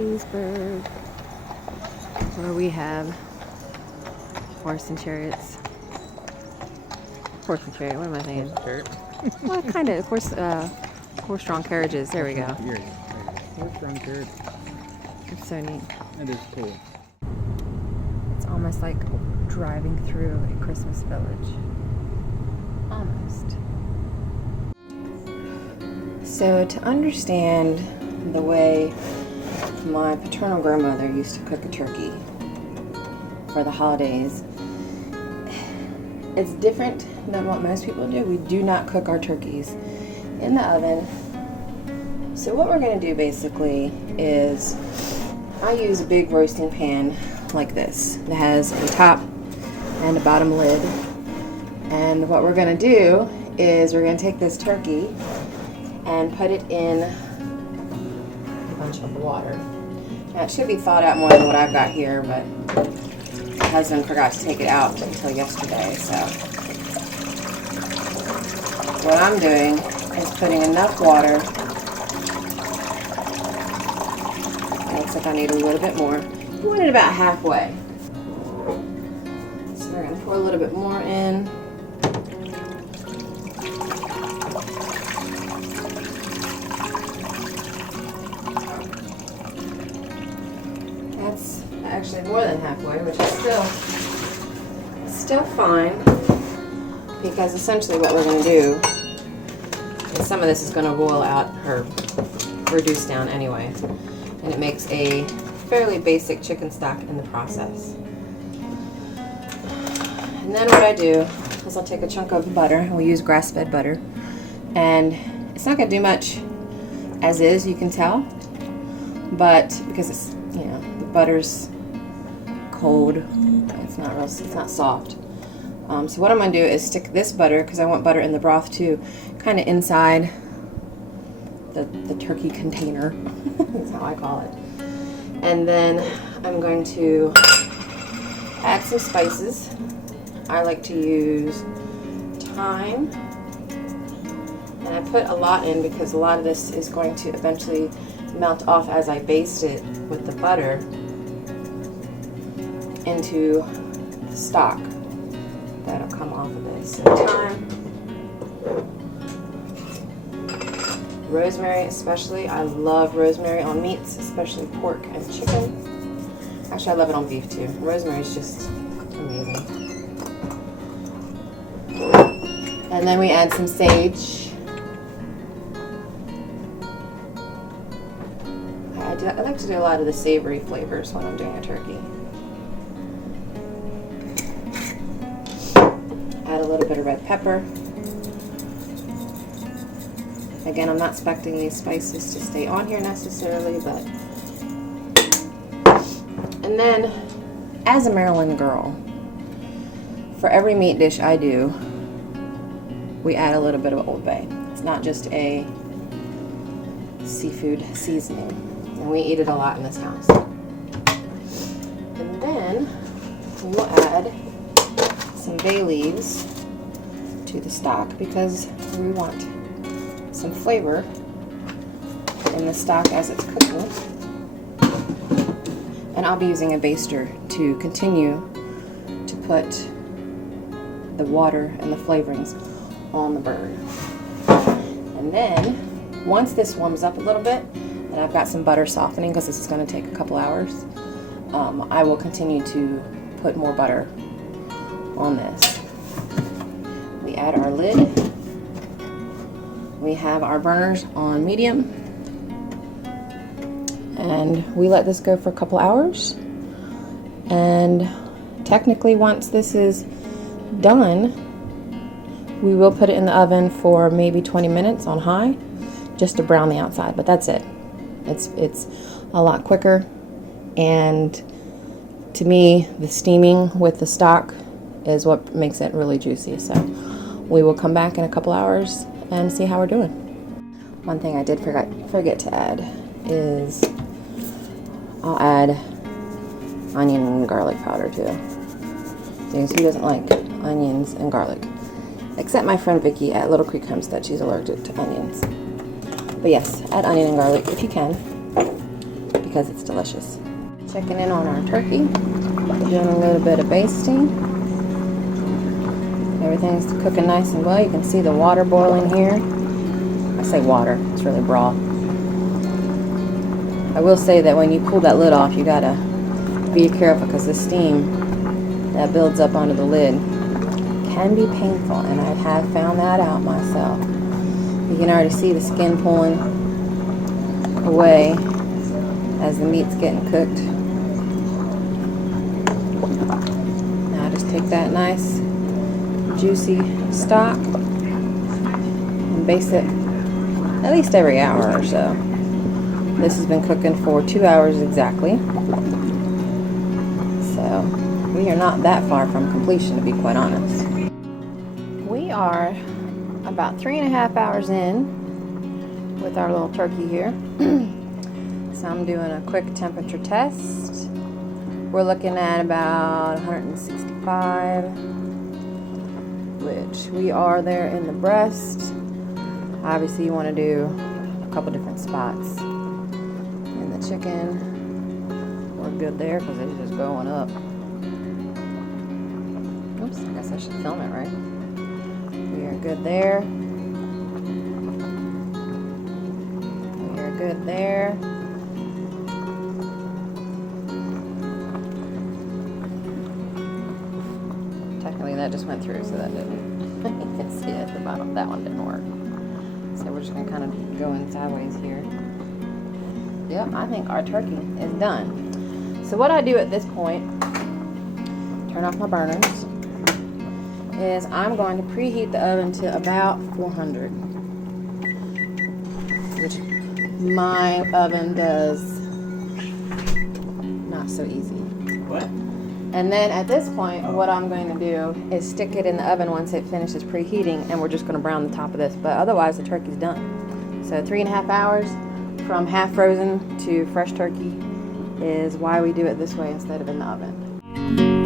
Gettysburg, where we have horse and chariots. Horse and chariot, what am I saying? Well, kind of, horse-drawn carriages. There we go. Horse-drawn carriage. It's so neat. That is cool. It's almost like driving through a Christmas village. Almost. So to understand the way my paternal grandmother used to cook a turkey for the holidays, it's different than what most people do. We do not cook our turkeys in the oven. So what we're going to do basically is I use a big roasting pan like this that has a top and a bottom lid. And what we're going to do is we're going to take this turkey and put it in a bunch of water. Now it should be thawed out more than what I've got here, but my husband forgot to take it out until yesterday, so what I'm doing is putting enough water. It looks like I need a little bit more. I want it about halfway. So we're going to pour a little bit more in. That's actually more than halfway, which is still fine, because essentially what we're going to do is some of this is going to boil out or reduce down anyway, and it makes a fairly basic chicken stock in the process. And then what I do is I'll take a chunk of butter, and we use grass-fed butter, and it's not going to do much as is, you can tell, but because it's, you know, the butter's cold, it's not soft. So what I'm going to do is stick this butter, because I want butter in the broth too, kind of inside the turkey container. That's how I call it. And then I'm going to add some spices. I like to use thyme. And I put a lot in because a lot of this is going to eventually melt off as I baste it with the butter into the stock that'll come off of this. Thyme, rosemary especially. I love rosemary on meats, especially pork and chicken. Actually, I love it on beef too. Rosemary is just amazing. And then we add some sage. I like to do a lot of the savory flavors when I'm doing a turkey. Add a little bit of red pepper. Again, I'm not expecting these spices to stay on here necessarily, but... And then, as a Maryland girl, for every meat dish I do, we add a little bit of Old Bay. It's not just a seafood seasoning, and we eat it a lot in this house. And then we will add some bay leaves to the stock because we want some flavor in the stock as it's cooking. And I'll be using a baster to continue to put the water and the flavorings on the bird. And then once this warms up a little bit and I've got some butter softening, because this is going to take a couple hours, I will continue to put more butter on this. We add our lid. We have our burners on medium, and we let this go for a couple hours. And technically, once this is done, we will put it in the oven for maybe 20 minutes on high, just to brown the outside, but that's it. It's a lot quicker, and to me, the steaming with the stock is what makes it really juicy. So we will come back in a couple hours and see how we're doing. One thing I did forget to add is I'll add onion and garlic powder too. Because who doesn't like onions and garlic? Except my friend Vicky at Little Creek Homestead, she's allergic to onions. But yes, add onion and garlic if you can, because it's delicious. Checking in on our turkey. Doing a little bit of basting. Everything's cooking nice and well. You can see the water boiling here. I say water, it's really broth. I will say that when you pull that lid off, you gotta be careful because the steam that builds up under the lid can be painful, and I have found that out myself. You can already see the skin pulling away as the meat's getting cooked. Now just take that nice juicy stock and baste it at least every hour or so. This has been cooking for 2 hours exactly. So we are not that far from completion, to be quite honest. We are about 3.5 hours in with our little turkey here. So I'm doing a quick temperature test. We're looking at about 165, which we are there in the breast. Obviously you want to do a couple different spots. In the chicken, we're good there because it's just going up. Oops, I guess I should film it, right? We are good there. We are good there. Technically that just went through, so that didn't. You can see it at the bottom. That one didn't work. So we're just going to kind of go in sideways here. Yep, I think our turkey is done. So what I do at this point, turn off my burners, is I'm going to preheat the oven to about 400, which my oven does not so easy. What? And then at this point, what I'm going to do is stick it in the oven once it finishes preheating, and we're just going to brown the top of this. But otherwise, the turkey's done. So 3.5 hours from half frozen to fresh turkey is why we do it this way instead of in the oven.